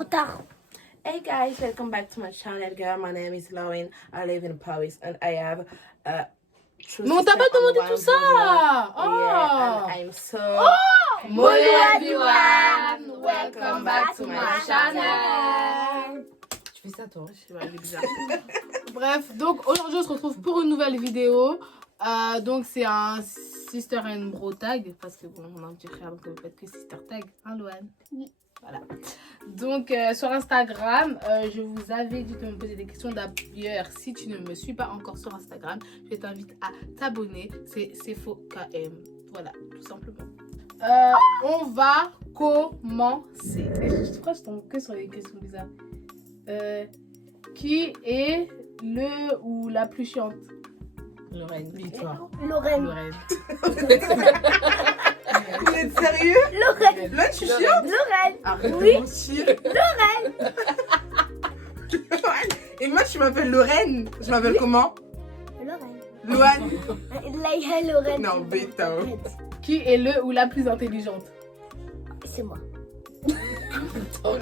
trop tard. Hey guys, welcome back to my channel, girl. My name is Lauren. I live in Paris and I have Mais on t'a pas demandé tout ça. Yeah, and I'm so Hello everyone. Welcome back to my channel. Tu fais ça toi? Je sais pas, il est bizarre. Bref, donc aujourd'hui on se retrouve pour une nouvelle vidéo. Donc c'est un sister and bro tag. Parce que bon, on a un petit frère donc vous faites que sister tag. Hein Loane? Oui. Voilà. Donc sur Instagram, je vous avais dit de me poser des questions. D'ailleurs, si tu ne me suis pas encore sur Instagram, je t'invite à t'abonner. C'est faux KM. Voilà, tout simplement. On va commencer. Pourquoi je tombe que sur les questions bizarres? Qui est le ou la plus chiante? Lorraine, Victoire. Lorraine. Lorraine. Vous êtes sérieux? Lorraine. Là, tu chiant? Lorraine. Arrête Oui. de mentir. Lorraine. Et moi, tu m'appelles Lorraine. Je m'appelle comment? Lorraine. Loane. Laïa Lorraine. Non, bêta. Qui est le ou la plus intelligente? C'est moi.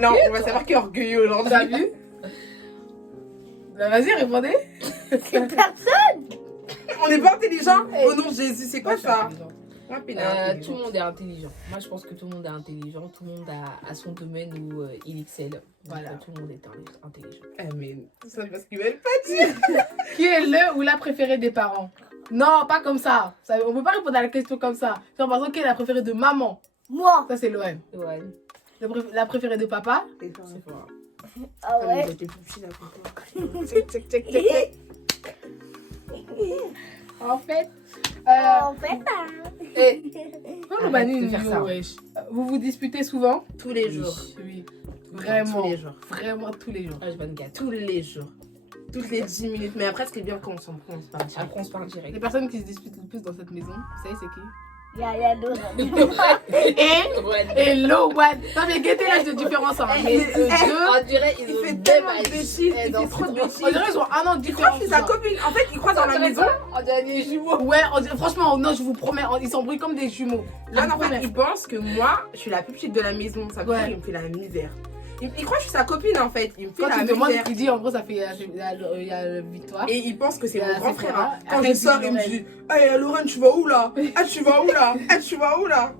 Non, on va savoir qui est orgueilleux aujourd'hui. T'as vu? Bah, vas-y, répondez. C'est personne. On n'est pas intelligent? Oh non, Jésus, c'est quoi ça? Ah, Tout le monde est intelligent. Moi, je pense que tout le monde est intelligent. Tout le monde a son domaine où il excelle. Voilà. Tout le monde est intelligent. Eh, mais ça, c'est parce qu'ils veulent pas dire. Qui est le ou la préférée des parents? Non, pas comme ça. On peut pas répondre à la question comme ça. Genre, par exemple, qui est la préférée de maman? Moi. Ça, c'est l'OM. Ouais. La préférée de papa? C'est pas. Ah ouais. J'étais plus petite à côté. Check, check, check, check, check. En fait. En fait, Et. Oh, le Arrête Manu, de faire ça. wesh. Vous vous disputez souvent? Tous les jours. Oui. Vraiment. Tous les jours. Vraiment tous les jours. H24. Tous les jours. Toutes les 10 minutes. Mais après, ce qui est bien quand on s'en prend, on se parle direct. Après, on se parle direct. Les personnes qui se disputent le plus dans cette maison, vous savez, c'est qui? il y a Lorraine. Et Loane. Non, mais guettez l'âge de différence. Hein. Mais eux deux. On dirait ils Il ont fait deux tellement de âges. bêtises. Eh, Il dans fait trop de ce- bêtises. On dirait qu'ils ont un an de Il croit différence. que c'est sa copine. En fait, il croit dans la maison. On dirait des jumeaux. Ouais, franchement, non, je vous promets, ils s'embrouillent comme des jumeaux. Là, en Promets. fait, il pense que moi, je suis la plus petite de la maison. Ça veut dire Ouais. qu'il me fait la misère. Il croit que je suis sa copine, en fait. Il me fait Quand la tu demandes, misère. il dit en gros, ça fait. Il y a Victoire. Et il pense que c'est Il y a mon grand frère. Hein. Sephora. Quand Après, je sors, il il me dit dit hey, Lorraine, tu vas où là? Ah, tu vas où là? Ah, tu vas où là?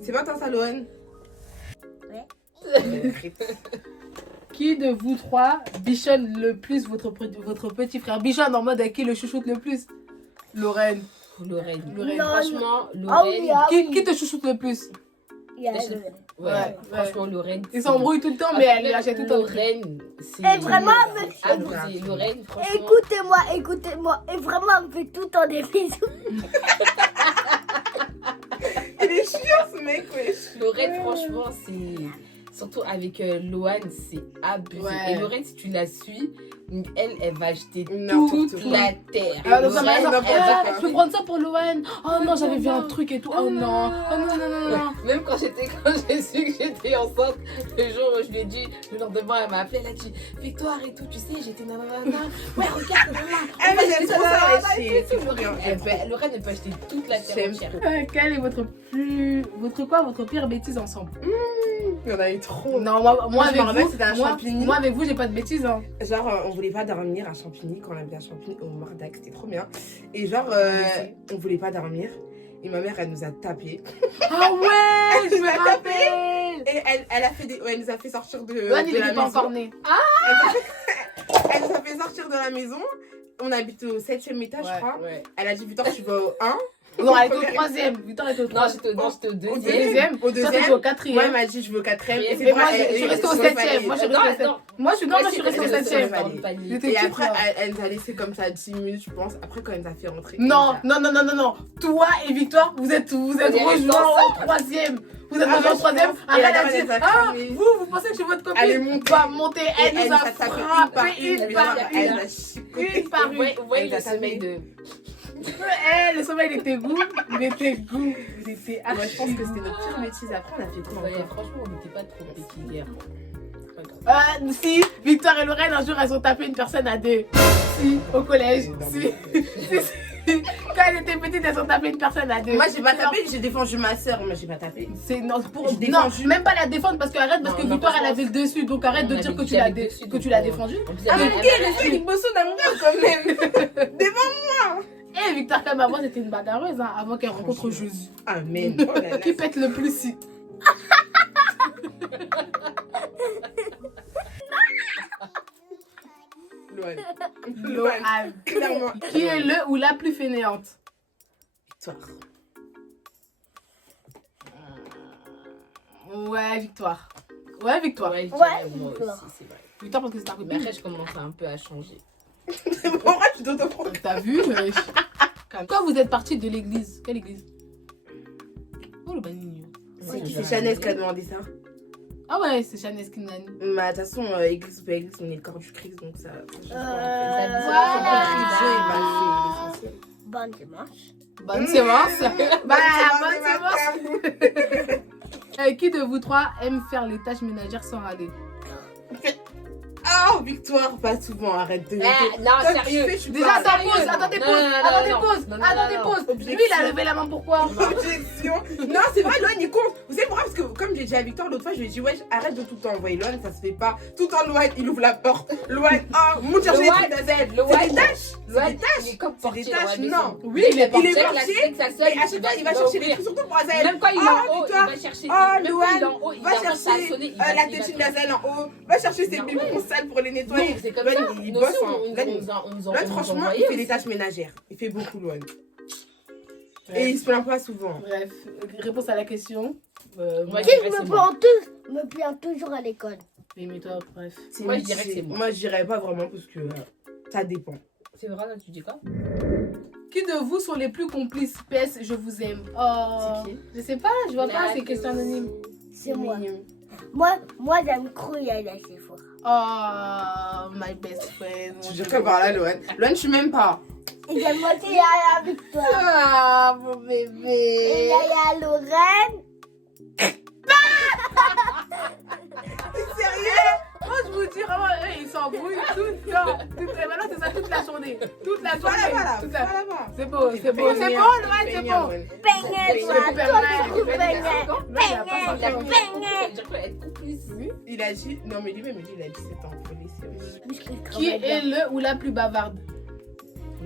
C'est pas toi, ça, Lorraine? Ouais. Qui de vous trois bichonne le plus votre petit frère? Bichonne en mode à qui le chouchoute le plus? Lorraine. Lorraine. Lorraine. Non. Franchement, Ah oui, Lorraine. ah oui. Qui te chouchoute le plus? Il y a Je- Lorraine. Ouais, franchement, Lorraine. Ils s'embrouillent tout le temps, mais elle lui achète tout le temps. Lorraine, c'est. Et vraiment, Abusé. Lorraine, franchement. écoutez-moi. Et vraiment, elle me fait tout le temps des bisous. Il est chiant, ce mec, wesh. Lorraine, franchement, c'est. Surtout avec Loane, c'est abusé. Ouais. Et Lorraine, si tu la suis, elle va acheter N'importe toute quoi. la terre. Ah, donc ça m'a Lorraine, dit, n'importe elle va- quoi. je peux prendre ça pour Loane. Oh non, j'avais vu un truc et tout. Oh non. Oh non, non, non, non. Même quand j'ai su que j'étais enceinte, le jour où je lui ai dit, le lendemain, elle m'a appelé, elle a dit Victoire et tout, tu sais, j'étais nanana. Ouais, regarde, maman. Eh, mais j'aime trop ça, nanana, wesh. et tout, C'est trop bien. Lorraine, elle peut acheter toute la terre J'aime entière. Quelle est votre pire bêtise ensemble? Il y en a eu trop. Non, moi Moi, je avec me rappelle, vous, c'était à Champigny. moi avec vous, j'ai pas de bêtises. Hein. Genre, on voulait pas dormir à Champigny quand on avait à Champigny au Mardac, c'était trop bien. Et genre, on voulait pas dormir. Et ma mère, elle nous a tapés. Ah ouais, je Elle nous a me tapés. rappelle. Et elle a fait des. Ouais, elle nous a fait sortir de, Loane, il de la était pas maison. encore né. Elle nous a fait sortir de la maison. On habite au 7e étage, je crois. Ouais. Elle a dit Victor, tu vas au 1. Non, elle était au troisième. Victor était au Non, troisième. j'étais au Au deuxième. Deuxième. Au Toi, t'étais deuxième. au Moi, quatrième. elle m'a dit je veux au 4e. Et Et moi, je suis restée au septième. Moi, je suis Non, restée au non. Moi, je suis Ouais, restée au c'est septième. vrai. J'étais Et petite, après, moi. elle nous a laissé comme ça 10 minutes, je pense. Après, quand elle nous a fait rentrer. Non, comme ça. non. Toi et Victoire, vous êtes est rejoints au troisième. Vous êtes Ah, rejoints au je troisième. pense. Après, Et elle a elle dit nous a ah, cramé. vous pensez que je suis votre copine? Elle est montée. Va monter. Elle nous a tapé frappé une par Elle une. nous a chicoté. Une par une. Ouais, Elle le nous a sommeil tapé. de. Le sommeil, il était goût. Il était Moi, je pense que c'était notre pire bêtise. Après, on a fait quoi Ouais, encore? franchement, on n'était pas trop petits hier. Si, Victoire et Lorraine, un jour, elles ont tapé une personne à deux. Si, au collège. Si. Quand elle était petite, elles ont tapé une personne à deux. Moi, j'ai pas tapé, j'ai défendu ma soeur. Moi, j'ai pas tapé. C'est non, pour J'ai non, défendu. même pas la défendre parce que arrête parce Non, que non, Victoire elle franchement, avait le dessus donc arrête de on dire avait que dit tu l'as avec dessus, que donc tu l'as on- défendu. En plus, Ah, elle- mais ok, elle- les bosso d'amour quand même. Et Victoire comme avant c'était une bagarreuse hein, avant qu'elle rencontre Franchement. Jésus. Amen. Oh là là. Qui pète le plus si. Loane. Loane. Clairement. Qui est le ou la plus fainéante? Victoire. Ouais, Victoire. Ouais, Victoire. Ouais, je Ouais, dirais moi Victoire. aussi, c'est vrai. Victoire parce que c'est un Mais copine. après, je commence un peu à changer. Pourquoi tu t'auto-prends? T'as vu Quand vous êtes parti de l'église, quelle église? Oh le banigno. C'est Chanel qui a demandé ça. Ah ouais, c'est Chanel Skinani. Mais de toute façon, église ou pas église, on est le corps du Christ, donc ça. Voilà. Bonne dimanche. Bonne séance. Voilà, bonne séance. Qui de vous trois aime faire les tâches ménagères sans râler? Oh, Victoire, pas souvent, arrête de. Non, Comme sérieux. tu fais, je suis Déjà, pas- attends, sérieux. pause, attendez, Non, pause, non, non, attendez, non, pause, non, non, attendez, non, pause. Objection. Lui, il a levé la main, pourquoi? Objection. Non, c'est vrai, Loane, il compte. Vous savez pourquoi? Parce que, comme j'ai dit à Victor l'autre fois, je lui ai dit, ouais, arrête de tout le temps envoyer Loane, ça se fait pas. Tout le temps, Loane, il ouvre la porte. Loane, oh, monte chercher les Loane, trucs d'Azel. C'est Loane, des tâches. C'est Loane, des tâches. il est comme C'est portier des dans la tâches, maison. non. Oui, il est portier, portier. il est portier. avec sa sœur, Et à chaque fois, il va chercher les trucs, surtout pour Azel. Même quand il est Oh, en haut, il Victoire. va chercher. Oh, même quand il est Loane, en haut, il va a commencé à chercher sonner, il la va- il va- tétine d'Azel en haut. Va chercher ses Non, biberons ouais. sales pour les nettoyer. Non, c'est comme Loane, ça. il Nous bosse. aussi, Hein. Loane, franchement, il fait des tâches ménagères. Il fait beaucoup, Loane. Et il se plaint pas souvent. Bref, réponse à la question. Ouais, Qui je dirais me c'est moi. plaint toujours à l'école. Oui, mais toi, bref. C'est Moi, je mitigé. dirais que c'est moi. Moi, je dirais pas vraiment parce que ça dépend. C'est vrai, là, tu dis quoi? Qui de vous sont les plus complices? PS, je vous aime. Oh, C'est qui? je sais pas, je vois pas, c'est question anonyme. C'est moi. mignon. Moi j'aime trop y aller à Sephora. Oh, my best friend. Tu jures que par là, Loane. Loane, je suis même pas. Et j'aime aussi y aller avec toi. Ah, mon Et bébé. y aller à Lorraine. Sérieux? Moi, je vous dis vraiment, ils s'embrouillent tout le temps. Et maintenant, c'est ça toute la journée. Toute la journée. Voilà. Toute la- Voilà. C'est beau, c'est beau. C'est bon, Loane, c'est bon. Peignet, toi, super toi, mal. beaucoup peignet. Il a pas Peignet, cinq ans. peignet. dire quoi, être complice? Il a dit. Non, mais lui-même, il a 17 ans. Faut laisser. Qui est le ou la plus bavarde?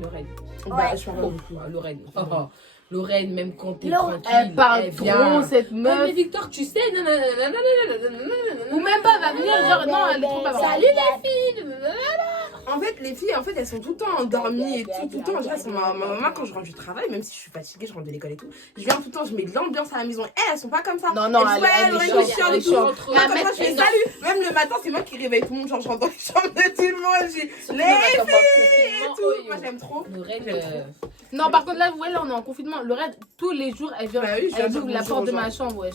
Lorraine. Bah, je parle Oh, beaucoup. Lorraine. Oh, Lorraine, même quand t'es Lorraine, tranquille. Elle parle vient. trop, cette Ouais, mais meuf. Victor, tu sais, Ou même pas, elle va venir, genre, non, elle est trop bavarde. Salut les filles. En fait, les filles, elles sont tout le temps endormies et tout le temps. Genre, elles sont ma maman, quand je rentre du travail, même si je suis fatiguée, je rentre de l'école et tout, je viens tout le temps, je mets de l'ambiance à la maison. Elles sont pas comme ça. Non, non, elles elle est Lorraine, chiante, je chiale elle est et tout. chiante. Moi, La comme ça, mettre je fais est salut. Même le matin, c'est moi qui réveille tout le monde. Genre, je rentre dans les chambres de tout le monde. J'ai les filles et tout. Moi, j'aime trop. Lorraine, J'aime trop. Non, par contre, là, ouais, là, on est en confinement. Lorraine, tous les jours, elle vient, Bah oui, je viens elle dire ouvre la bonjour porte de aux ma gens. chambre, wesh.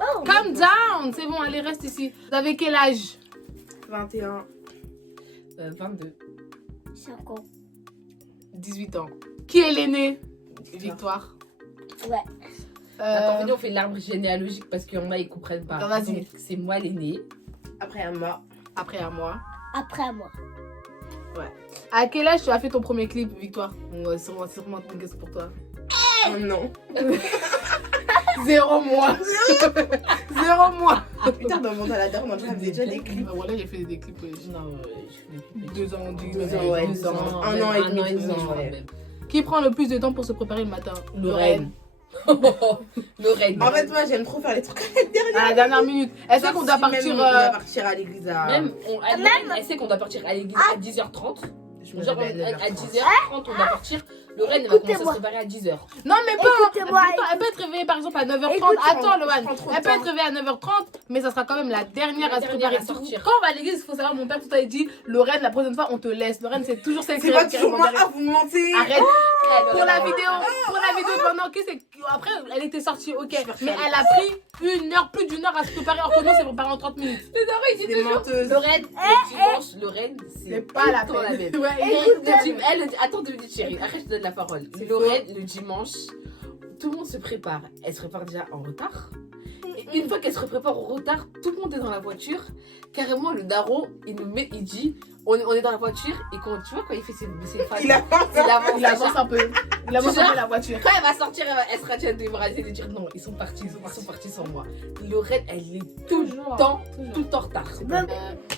Oh, Calm down, c'est bon, allez, reste ici. Vous avez quel âge? 21. 22. 5 ans. 18 ans. Qui est l'aîné? Victoire. Ouais. Attends, venez, on fait l'arbre généalogique parce qu'il y en a, ils comprennent pas. Non, vas-y. Donc, c'est moi l'aîné. Après, à moi. Après à moi. Après moi. À quel âge tu as fait ton premier clip, Victoire? Ouais, sûrement une question pour toi. Oh non. 0 mois. 0 mois. Putain, dans mon taladeur, on faisait déjà des clips. Voilà, j'ai fait des clips. Ouais. Non, je fais 2 ans, 2 ans, ouais, 2 ans. Un an et demi, 2 ans, ouais. Qui prend le plus de temps pour se préparer le matin? Lorraine. Lorraine. En fait, moi, j'aime trop faire les trucs à la dernière. À la dernière minute. Elle sait qu'on doit Si même partir. On doit partir à l'église à. Même, Lorraine, elle sait qu'on doit partir à l'église à 10h30. Je me Genre, réveille à à 9h30. 10h30, on doit partir. Lorraine, elle va commencer à se Écoutez-moi. préparer à 10h. Non, mais pas. Écoutez-moi, Attends, elle peut être réveillée par exemple à 9h30. Écoute, Attends, je Loane. prends trop de Elle peut temps. être réveillée à 9h30, mais ça sera quand même la dernière La à se dernière préparer. à sortir. Quand on va à l'église, il faut savoir, mon père tout à l'heure dit Lorraine, la prochaine fois, on te laisse. Lorraine, c'est toujours celle qui C'est pas reste toujours moi, derrière. ah, vous me mentez. Arrête. Eh, Pour la Lorraine, vidéo, de pendant que c'est. Après, elle était sortie, ok. Je Mais elle a pris une heure, plus d'une heure à se préparer. Alors que nous, c'est préparé en 30 minutes. Le Dora, il dit C'est toujours. menteuse. Lorraine, le dimanche, Lorraine, C'est pas la tout le temps peine. même. Ouais, Elle, attends 2 minutes, chérie. Après, je te donne la parole. C'est Lorraine, le dimanche, tout le monde se prépare. Elle se prépare déjà en retard. Et une fois qu'elle se prépare en retard, tout le monde est dans la voiture. Carrément, le daron, il nous met, il dit on est dans la voiture et quand tu vois quand il fait ses phases, Il avance. Il avance un peu. Il avance un peu la voiture. Quand elle va sortir, elle sera tienne de bras et de dire non, ils sont partis sans moi. Lorraine, elle est tout le temps en retard.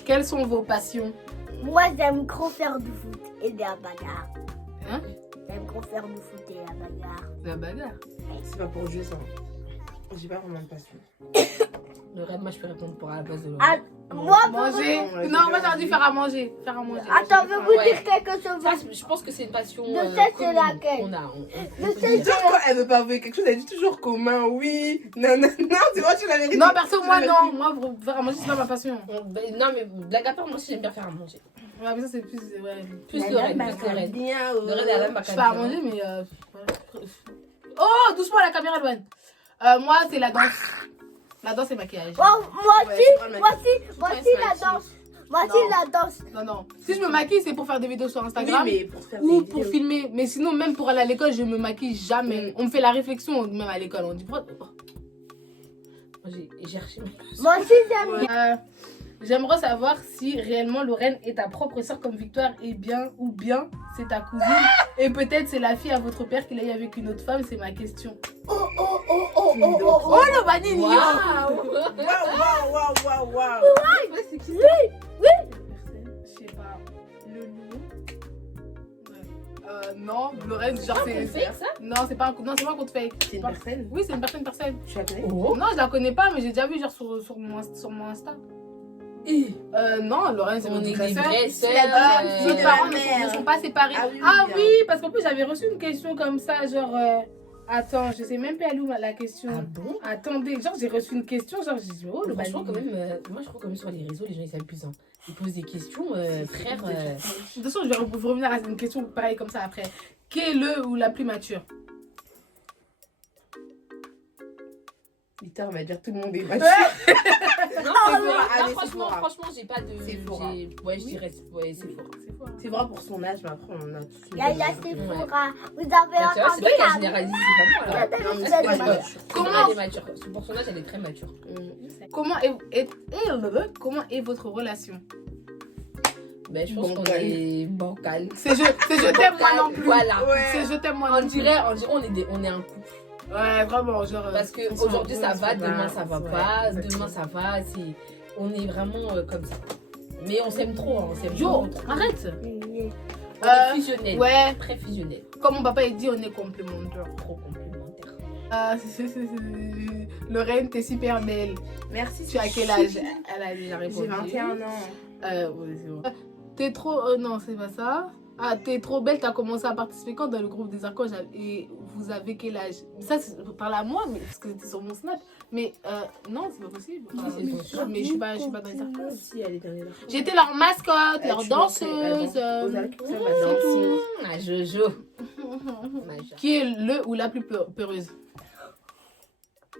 Quelles sont vos passions? Moi, j'aime trop faire du foot et de la bagarre. Hein? J'aime trop faire du foot et la bagarre. La bagarre. C'est pas pour jouer ça. J'ai pas vraiment de passion. Lorraine, moi je peux répondre pour à la place de Ah, Lorraine. moi, Manger. Ouais, Non, moi c'est j'aurais dû faire à manger. Faire à manger. Attends, je vais vous Ouais. dire quelque chose. Ça, je pense que c'est une passion Je sais c'est commune laquelle. qu'on a. Je peut sais dire. Genre quand elle veut pas avouer quelque chose, elle dit toujours commun, oui. Non, non, non, tu vois, tu la vérité. Non, perso, moi non. Moi, faire à manger, c'est pas ma passion. Non, mais blague à part, moi aussi j'aime bien faire à manger. Ouais, mais ça, c'est plus. Ouais. Plus Lorraine, plus Lorraine. Bien, Lorraine, elle aime ma Je fais à manger, mais. Oh, doucement la caméra, Loane. Moi, c'est la danse. La danse et maquillage. Moi Ouais, aussi, c'est pas le moi maquillage. aussi, moi aussi la danse. Moi aussi Non. la danse. Non, non. Si je me maquille, c'est pour faire des vidéos sur Oui, Instagram. mais pour faire Ou des pour vidéos. filmer. Mais sinon, même pour aller à l'école, je me maquille jamais. On me fait la réflexion, même à l'école. On dit pourquoi. J'ai reçu. Moi aussi j'aime. J'aimerais savoir si réellement Lorraine est ta propre soeur comme Victoire est bien ou bien c'est ta cousine. Et peut-être c'est la fille à votre père qu'il a eu avec une autre femme, c'est ma question. Oh oh oh oh oh oh oh. Oh le vanille Waouh. Waouh. C'est qui ça? Je sais pas. Le loup. Ouais. Non, Lorraine, genre c'est. fake ça? Non, c'est pas un compte fake. C'est une pas- personne. Oui, c'est une personne. Tu la connais? Oh. Non, je la connais pas, mais j'ai déjà vu genre sur mon Insta. Non, Lorraine, c'est On mon est vraie des sœur. vraies sœurs. Nos de parents la ne mère. sont pas séparés. Ah oui, Ah oui, oui, parce qu'en plus j'avais reçu une question comme ça, genre. Attends, je sais même pas où la question. Ah bon? Attendez, genre j'ai reçu une question, genre j'ai dit oh le Franchement, vanille. quand même, moi je crois quand même sur les réseaux, les gens ils s'abusent. Hein. Ils posent des questions, frère. De toute façon, je vais vous revenir à une question pareille comme ça après. Qui est le ou la plus mature? Victor va dire tout le monde est mature. Non, allez, franchement, j'ai pas de. Sephora. Ouais, je dirais. Ouais, c'est fort. C'est fort. C'est vrai pour son âge, mais après on a tous une Yaya bonne idée. Sephora. Vous avez Tu vois, c'est entendu toi qui as la généralisé, c'est pas moi là. Non, mais Vous c'est avez pas entendu- mature. Comment- Elle est mature. Pour son âge, elle est très mature. Comment est votre relation? Mais je pense qu'on Bancal. est bancal. C'est je t'aime moi non plus. Voilà. Ouais. C'est je t'aime moi On non plus. dirait on est un couple. Ouais, vraiment, genre. Parce que on se aujourd'hui ça rencontre, va, on demain ça va ouais, pas, exactement. demain ça va. On est vraiment comme ça. Mais on s'aime trop, hein, on s'aime Yo, vraiment trop. arrête. On est fusionnel. Ouais, Très fusionnel. comme mon papa il dit, on est complémentaires. Trop complémentaire. Lorraine, t'es super belle. Merci. Tu as quel âge? Elle a déjà répondu. J'ai 21 ans. Ouais, c'est bon. T'es trop. Non, c'est pas ça. Ah, t'es trop belle, t'as commencé à participer quand dans le groupe des archanges et vous avez quel âge? Ça, c'est parle à moi, mais, parce que c'était sur mon snap. Mais non, c'est pas possible. Si, c'est ton snap. Mais je suis pas dans les archanges. Si, elle est dans les archanges. J'étais leur mascotte, leur Tu danseuse. Aux Alpes, ça va c'est danser. Ah, Jojo. Maja. Qui est le ou la plus peureuse?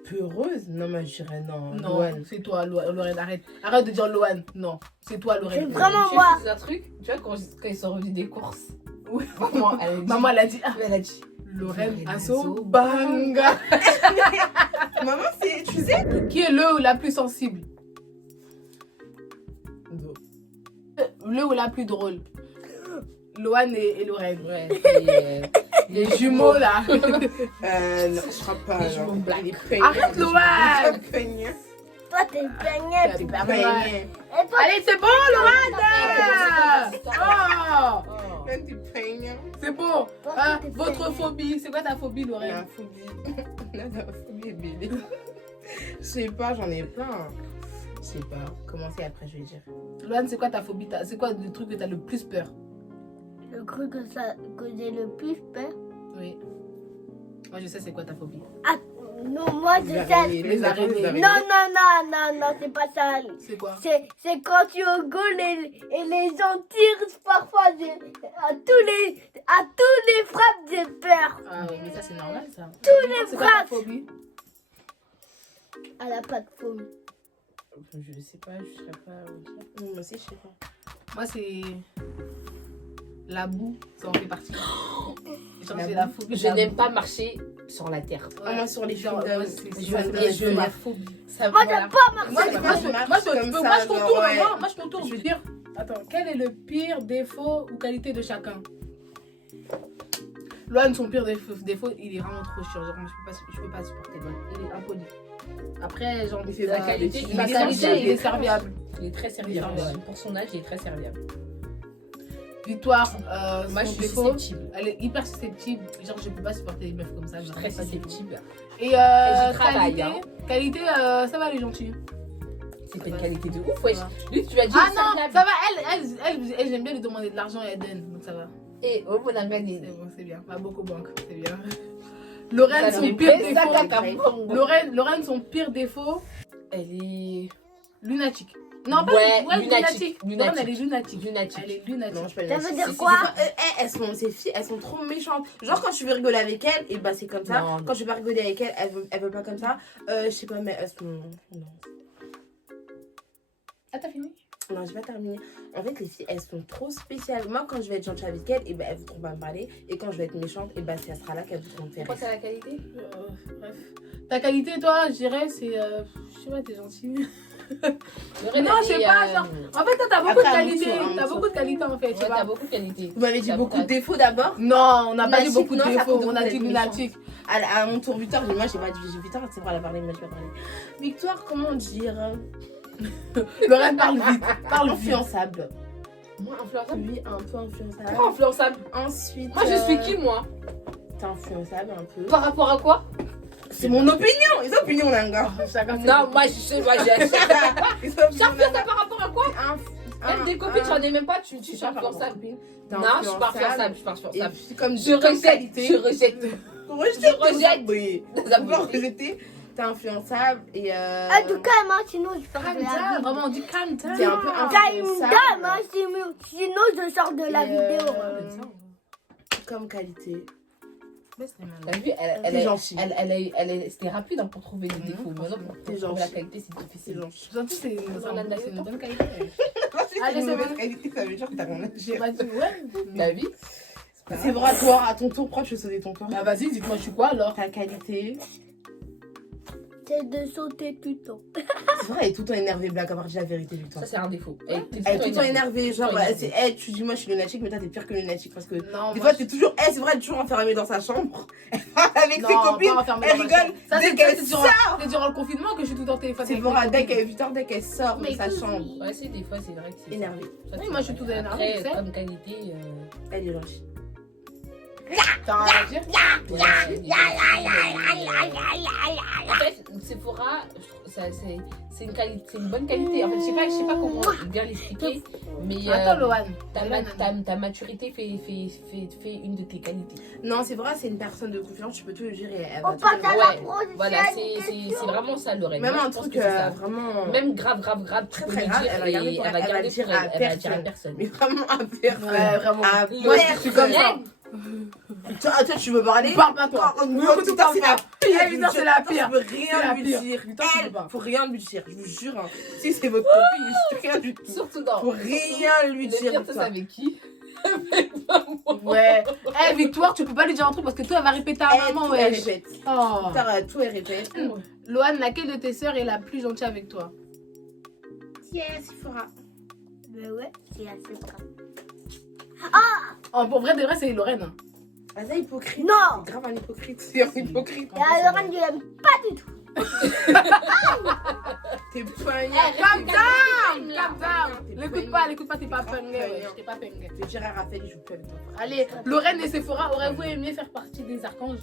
Peureuse? Non, mais je dirais non. Non, Loane. c'est toi, Lorraine, arrête. Arrête de dire Loane. Non, c'est toi, Lorraine. C'est vraiment Tu moi. sais, c'est un truc, tu vois, quand ils sont revenus des courses, Oui. maman, elle a dit, Maman, elle a dit ah, elle a dit, Lorraine Lorraine Asso Asso Banga. Maman, c'est. Tu sais? Qui est le ou la plus sensible? Le ou la plus drôle? Loane et Lorraine. ouais, Les jumeaux là. Non, je crois pas. Les non. jumeaux black. Les peignets. Arrête, Loane. Les peignets. Toi t'es peignette. Les Ouais. peignets. Et toi Allez, c'est bon, Loane. Oh, Même des peignets. c'est bon. toi, t'es Votre peignette. phobie, c'est quoi ta phobie, La Lorraine? phobie. La phobie est bébé. Je sais pas, j'en ai plein. Je sais pas. Commencez après, je vais dire. Loane, c'est quoi ta phobie? C'est quoi le truc que t'as le plus peur? Le truc que j'ai le plus peur. Oui. Moi, je sais c'est quoi ta phobie. Ah, non, moi je sais. Les araignées. Non, c'est pas ça. C'est quoi? C'est quand tu rigoles et les gens tirent parfois. À tous les frappes, j'ai peur. Ah oui, mais ça c'est normal ça. Tous les C'est quoi ta frappes. phobie? Elle a pas de phobie. Je sais pas, je serais pas. Moi aussi, je sais pas. Moi c'est la boue, ça en fait partie. Genre La j'ai la boue. phobie. de je la n'aime boue. pas marcher sur la terre. Moi, sur les films Genre, d'hommes, moi, c'est- je c'est- fais de c'est- la c'est ma phobie. Ça, Moi, voilà. j'aime pas marcher. Moi, Ouais, je moi, je contourne, ouais. moi, je contourne. Je veux dire, attends, quel est le pire défaut ou qualité de chacun? Loan, son pire défaut, il est vraiment trop chiant. Genre, je peux pas supporter Loan. Il est impoli. Après, genre, Il fait La pas qualité, des- il la est qualité, serviable. il est serviable. Il est très serviable. serviable. Pour son âge, il est très serviable. Victoire, Moi, je son suis défaut, susceptible. elle est hyper susceptible. Genre, je peux pas supporter les meufs comme ça. Je suis vraiment très pas du tout. susceptible. Et j'y travaille, qualité, hein. qualité, ça va, elle est gentille. C'est Ça une va. qualité de ouf, wesh. Ça va. Lui, tu vas dire Ah non, serviable. ça va, elle j'aime bien lui demander de l'argent et elle donne, donc ça va. Et oh, mon ami, C'est bon, c'est bien. Ma beaucoup banque, c'est bien. Lorraine, son pire défaut. Lorraine, son pire défaut, elle est lunatique. Non, pas Ouais, lunatique. lunatique. Lorraine, elle est lunatique. lunatique. Elle est lunatique. Non, je peux Ça pas veut dire. dire quoi? Ces filles, elles sont trop méchantes. Genre, quand tu veux rigoler avec elles, et bah c'est comme ça. Non, non. Quand je veux pas rigoler avec elles, elles veulent pas comme ça. Je sais pas, mais elles sont. Non. Ah, t'as fini? Non, j'ai pas terminé. En fait, les filles, elles sont trop spéciales. Moi, quand je vais être gentille avec elles, et ben elles voudront pas me parler. Et quand je vais être méchante, et ben ça sera là qu'elles voudront me faire. Pourquoi c'est la qualité? Bref. Ta qualité, toi, je dirais, c'est. Je sais pas, t'es gentille. Lorraine, Non, je sais elle est, pas, genre. En fait, toi, t'as beaucoup Après, de à mon qualité. tour, à mon T'as tour. beaucoup de qualité, en fait. Ouais, Tu sais t'as pas. beaucoup de qualité. Vous m'avez dit T'as- beaucoup t'as- de défauts d'abord. Non, on n'a pas dit Lunatique, beaucoup de non, ça défauts. compte On a d'être dit méchant. lunatique. À mon tour, Victoire, moi j'ai pas dit. Victoire, c'est vrai, elle a parlé, mais je vais pas parler. Victoire, comment dire? Lorraine, parle vite. Parle vite. Influençable. Moi, influençable. Lui, un peu influençable. Pourquoi influençable? Ensuite. Moi, je suis qui, moi? T'es influençable un peu. Par rapport à quoi? C'est mon opinion. Les opinions, d'un gars. Chacun ses Non, goûts. moi, je sais, moi, j'ai. J'influence par rapport à quoi? Même des copines, j'en ai même pas, tu suis influençable. Non, je suis pas influençable, je suis pas Et influençable. puis, comme Je comme rejette, qualité, je rejette. je rejette. Oui. Des Faut pas abonnés. rejeter. T'es influençable et. Ah, du calme, hein, sinon je pars Calm de la down, vidéo. vraiment, on dit calm down. T'es un peu Calme influençable. down, hein, sinon je sors de la Et, vidéo. Comme qualité. T'as vu, T'es gentil. c'était rapide hein, pour trouver des défauts. Maintenant, pour T'es trouver la gentil. qualité, c'est C'est difficile. gentil. Gentil, c'est une bonne qualité. C'est Allez, une c'est mauvaise bon. qualité, ça veut dire que t'as rien à J'ai dire. pas dit, ouais. T'as vu? C'est vrai, à toi, à ton tour, pourquoi tu veux sauter ton tour? Bah, vas-y, dites-moi, je suis quoi alors? Ta qualité. C'est de sauter tout le temps. C'est vrai, elle est tout le temps énervée, blague, à part dire la vérité, Victoire. Ça, c'est un défaut. Elle est tout le temps énervée, genre, Tout le temps c'est elle, tu dis moi je suis lunatique, mais toi t'es pire que lunatique parce que Non, des moi, fois t'es toujours, c'est vrai, elle est toujours enfermée dans sa chambre, elle parle avec non, ses copines, pas enfermée elle dans ma rigole, chambre. Ça, dès c'est qu'elle c'est sort, durant, c'est durant le confinement que je suis tout le temps au téléphone. c'est avec vrai, mes dès copines. qu'elle, Victoire, dès qu'elle sort de Mais sa écoute, chambre, Ouais, c'est des fois, c'est vrai que c'est énervée, Ça, Oui, c'est moi, je suis vrai. toute énervée, Après, tu sais. comme qualité. elle est gentille. T'as rien à dire? En fait, Sephora, c'est une bonne qualité. En fait, je sais pas comment bien l'expliquer, mais Attends, Loan. ta maturité fait une de tes qualités. Non, c'est vrai, c'est une personne de confiance, tu peux tout lui dire et elle On va tout passe dire. à la prochaine Voilà, c'est vraiment ça, Lorraine. Même Moi, un je pense truc que c'est ça. vraiment, Même grave, Très, tu très peux lui grave, dire elle va garder et pour elle va elle, elle va garder dire pour à elle, elle va dire à personne. personne. mais vraiment à personne. Ouais, vraiment. À Moi, je suis comme ça. Toi, tu veux parler? Parle pas, toi. Moi, Écoute, Victor, c'est la pire. Eh, Victor, c'est la pire. Je peux C'est rien la lui pire. dire. Victor, tu Elle, peux pas. faut rien lui dire. Je vous jure. Hein. Si c'est votre copine, je dis rien du tout. Surtout dans. Faut rien lui Le dire. pire, c'est Victor. avec qui? Ouais. Eh, Victoire, tu peux pas lui dire un truc parce que toi, elle va répéter à Elle, maman, tout, elle ouais. répète. Oh. Victor, tout, elle répète. Loan, laquelle de tes sœurs est la plus gentille avec toi? Yes, il fera. Mais ouais, c'est assez grave. En pour vrai, de vrai, c'est Lorraine. Ah, c'est hypocrite. Non. C'est grave un hypocrite. C'est un hypocrite. Et alors, je l'aime pas du tout. T'es pas Calm down! Calm down! T'es L'écoute pas pas, t'es pas pingé, ouais. T'es pas pingé. Je vais dire à Raphaël, je joue plus avec toi. Allez, Lorraine et Sephora, auraient-vous aimé faire partie des archanges?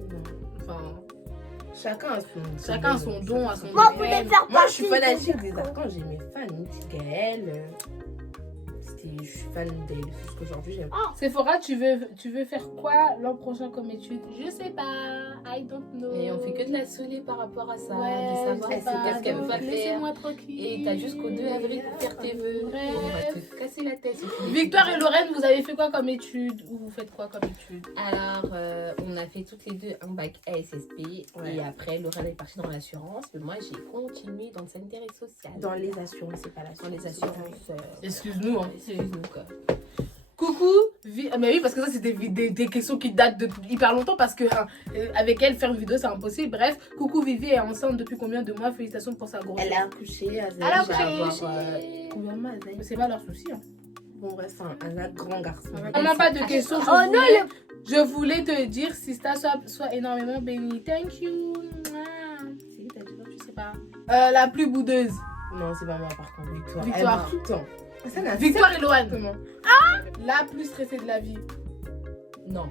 Non. Enfin, Chacun a son chacun a son don, a son Moi, vous voulez domaine. faire Moi, je suis partie fanatique des des archanges. J'ai mes fans, une petite Gaëlle. Je suis fan d'elle. Jusqu'aujourd'hui, j'aime. Sephora, tu veux faire quoi l'an prochain comme étude? Je sais pas. I don't know. Et on fait que de la soler par rapport à ça, Ouais, de savoir je sais pas, qu'est-ce qu'elle veut donc pas faire. laissez-moi tranquille. Et t'as jusqu'au 2 avril pour faire tes vœux. Bref. On va te casser la tête. Victoire et Lorraine, vous avez fait quoi comme étude? Ou vous faites quoi comme étude? Alors, on a fait toutes les deux un bac ASSP. Ouais. Et après, Lorraine est partie dans l'assurance. Mais moi, j'ai continué dans le sanitaire et social. Dans les assurances, c'est pas la Dans les assurances. Excuse-nous, hein. C'est nous, quoi. Coucou Coucou, mais oui, parce que ça, c'est des questions qui datent de hyper longtemps. Parce que avec elle, faire une vidéo, c'est impossible. Bref, coucou, Vivi est enceinte depuis combien de mois? Félicitations pour sa grossesse. Elle a accouché à Elle a accouché. combien de mois, Azaï? C'est pas leur souci. Hein. Bon, bref, c'est un grand garçon. Vraiment pas de questions. Oh non, Je voulais te dire, Sista, sois énormément bénie. Thank you. C'est t'as dit quoi? Je sais pas. La plus boudeuse. Non, c'est pas moi par contre, Victoire. Victoire. Elle marche tout le temps. Ça n'a Victoire et Loane. Exactement. La plus stressée de la vie. Non.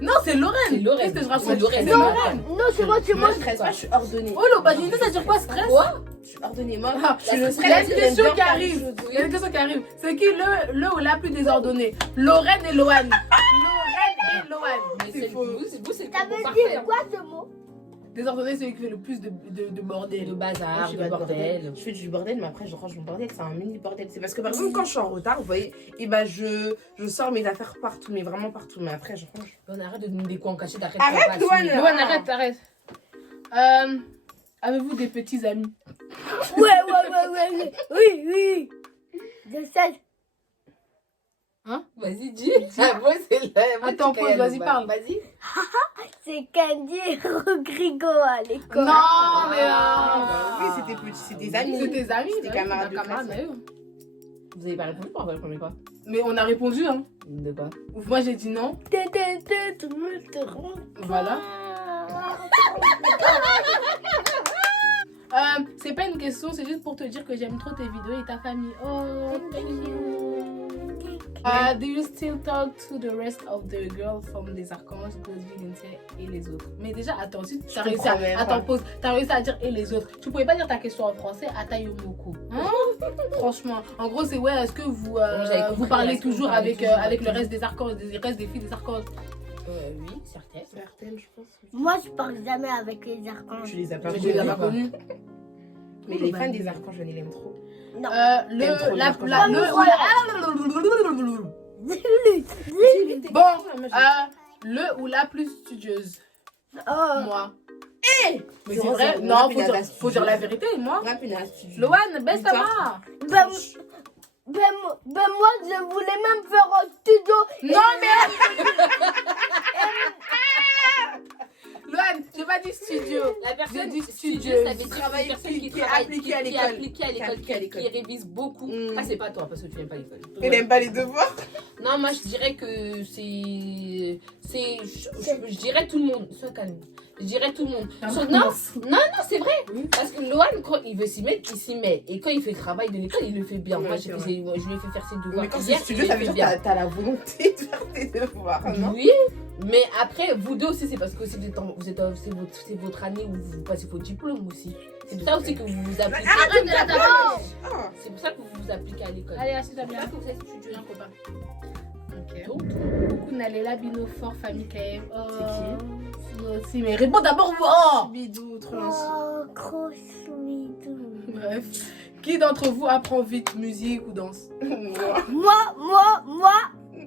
Non, c'est Lorraine. C'est Lorraine. Qu'est-ce que je raconte? C'est Lorraine. C'est Lorraine. non, c'est moi, c'est Moi, moi. je stresse pas, je suis ordonnée. Oh, l'aubergine, ça veut dire quoi, stress? Quoi? Je suis ordonnée. Moi, Ah, je il y a stresse, une j'aime question bien qui faire les arrive. choses. Il y a une question qui arrive. C'est qui le ou la plus désordonnée? Lorraine et Loane. Lorraine et Loane. Mais C'est c'est faux. vous, c'est le Ça combo veut parfait. dire quoi ce mot? Désordonnée, c'est celui qui fait le plus de De bordel. Moi, bazar, je fais de pas de bordel. Je fais du bordel, mais après, je range mon bordel. C'est un mini bordel. C'est parce que, par exemple, quand je suis en retard, vous voyez, et ben, je sors mes affaires partout, mais vraiment partout. Mais après, je range. On arrête de nous des coins cachés, t'arrêtes Arrête, de Loane. Loane, arrête. Avez-vous des petits amis? Ouais. Oui. Je sais. Vas-y, dis. Moi, c'est là. Moi, Attends, tu pause, cailles, vas-y, bah. parle. Vas-y. C'est Candy et Rodrigo à l'école. Non, mais Oui, c'était petit, c'est des amis. c'est tes amis, C'était bah oui, camarades de on a camarades, classe. bah oui. Vous avez pas répondu pour le premier quoi? Mais on a répondu, hein. De quoi? Ou moi j'ai dit non. Tout le monde te rend. Voilà. C'est pas une question, c'est juste pour te dire que j'aime trop tes vidéos et ta famille. Oh, thank you. Do you still talk to the rest of the girls from les archanges, Cosby, Lindsay et les autres? Mais déjà, attends, si tu as réussi comprends même à pas. attends, pause, t'as réussi à dire et les autres, tu pouvais pas dire ta question en français à Taïomoko. Hein? Franchement, en gros, c'est ouais, est-ce que vous, j'avais compris, vous parlez est-ce que vous toujours parlez avec, toujours avec le avec- reste des archanges, le reste des filles des archanges? Oui, certaines. Certaines, je pense. Moi, je parle jamais avec les archanges. Tu les as pas Mais tu les as pas connues. connus. Mais les fans des archanges, je les aime trop. Non. T'aimes trop les archanges. Bon, le ou la plus studieuse? Oh. Moi. Mais Tu c'est vrai, ressens- non, Rapina va faut dire la vérité, moi. Rapina, si tu- Loane, baisse ta Victoire. main. Moi, je voulais même faire un studio. Non, mais. Loane, j'ai pas dit studio. La personne J'ai dit studieuse, studieuse. ça veut dire Travail une personne qui qui est travaille, appliquée à qui est l'école. appliquée à l'école, Qui est appliquée à qui révise beaucoup. Mm. Ah, c'est pas toi, parce que tu n'aimes pas l'école. Elle aime pas les devoirs. Non, moi, je dirais que je dirais tout le monde. Sois calme. Je dirais tout le monde. Non, c'est vrai. Parce que Loane, quand il veut s'y mettre, il s'y met. Et quand il fait le travail de l'école, il le fait bien. Ouais, Moi, c'est je lui ai fait faire ses devoirs Mais quand c'est hier, il studio, les ça veut fait dire bien. que t'as la volonté de faire tes devoirs, non? Oui, mais après, vous deux aussi, c'est parce que c'est votre année où vous passez vos diplômes aussi. C'est pour ça aussi que vous vous appliquez. Arrête de la taper. Ah, C'est pour ça que vous vous appliquez à l'école. Allez, assieds-toi C'est bien. pour ça que vous êtes studieux. Un copain. Ok. Donc, Coucou Nalela, Bino, Fort, famille KM. Oh, C'est moi aussi, mais réponds d'abord, oh. Bidou, trop lance. Oh, gros chouidou. Bref. Qui d'entre vous apprend vite musique ou danse? Moi.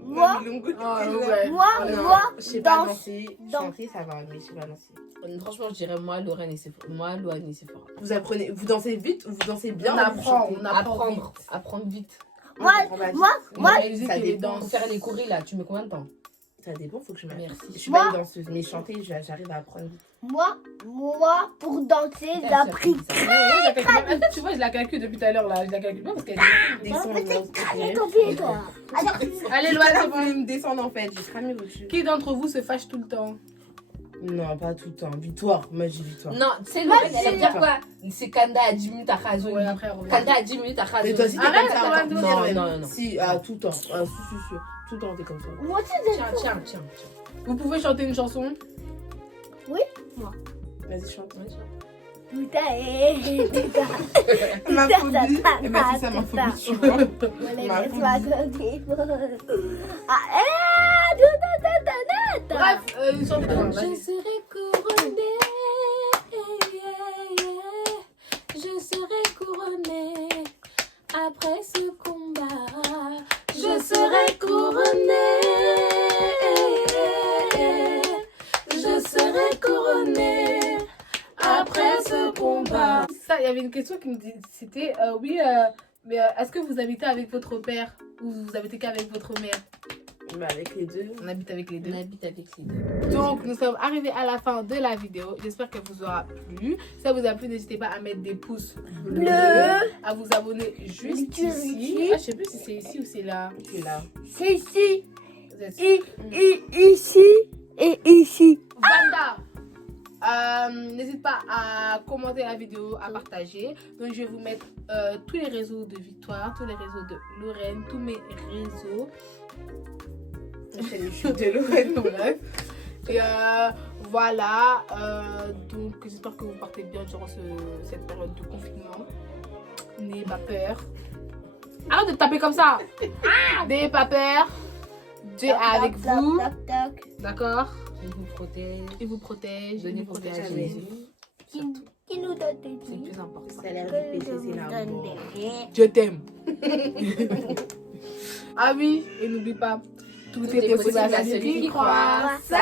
Moi, Milongo, Ah, tu sais, ouais. moi, Non, moi, je sais pas danse. danser. Chanter, ça va, mais je sais pas danser. franchement, je dirais moi, Lorraine et Sephora. Moi, Loane et Sephora. Vous dansez vite ou vous dansez bien? On ou vous apprend, chantez? on apprend. Apprendre vite. Moi, on apprend pas moi, vite. moi, La musique ça et les dépend. danses. Pour faire les courriers là, tu mets combien de temps? Ça dépend, faut que je m'apprenne. Merci. Je suis Moi- pas une danseuse, mais chanter, j'arrive à apprendre vite. moi, pour danser, j'ai appris. Tu vois, je la calcule depuis tout à l'heure là. Je la calcule pas parce qu'elle est. Descends, J'ai copié, toi. Alors, Allez, Loane, Loane, vous c'est bon. voulez me descendre en fait, j'ai cramé votre jeu. Qui d'entre vous se fâche tout le temps? Non, pas tout le temps. Victoire, moi j'ai victoire. Non, tu sais, Moi, Lorraine, elle aime dire quoi? C'est Kanda à 10 minutes à Khazoni. Ouais, après, on revient. Kanda à 10 minutes à Khazoni. Mais toi aussi, t'es Arrête, comme ça. Loane, attends. non, non. Si, tout le temps. Si. Tout le temps, t'es comme ça. moi aussi, j'ai Tiens. Vous pouvez chanter une chanson? Vas-y, chante. putain, Ma Ça, phobie. ça, Eh ben, c'est ça ma ça. phobie, tu vois. Bref, une chanson. Je serai couronnée. Je serai couronnée. Après ce combat, je serai couronnée. Je serai couronnée. Après ce combat. Ça, il y avait une question qui me dit, c'était, oui, mais est-ce que vous habitez avec votre père ou vous habitez qu'avec votre mère? Bah, avec les deux. On habite avec les deux. On habite avec les deux. Donc, nous sommes arrivés à la fin de la vidéo. J'espère qu'elle vous aura plu. Si ça vous a plu, n'hésitez pas à mettre des pouces bleus, à vous abonner juste ici. Ah, je sais plus si c'est ici ou c'est là. C'est là. C'est ici. Vous êtes- Ici et ici. Vanda, n'hésite pas à commenter la vidéo, à partager. Donc, je vais vous mettre tous les réseaux de Victoire, tous les réseaux de Lorraine, tous mes réseaux. La chaîne YouTube de Lorraine. Bref. Et voilà. Donc, j'espère que vous partez bien durant cette période de confinement. N'ayez pas peur. Arrête de te taper comme ça. N'ayez pas peur. Dieu est avec vous. D'accord? Il vous protège. Il vous protège. Il Donnez vous vos protège. à jamais. Jésus. Qui nous donne des C'est le trucs. plus important. Ça a l'air du péché, c'est là. Je t'aime. Ah oui, et n'oublie pas, tout est possible à celui qui croit. Salut.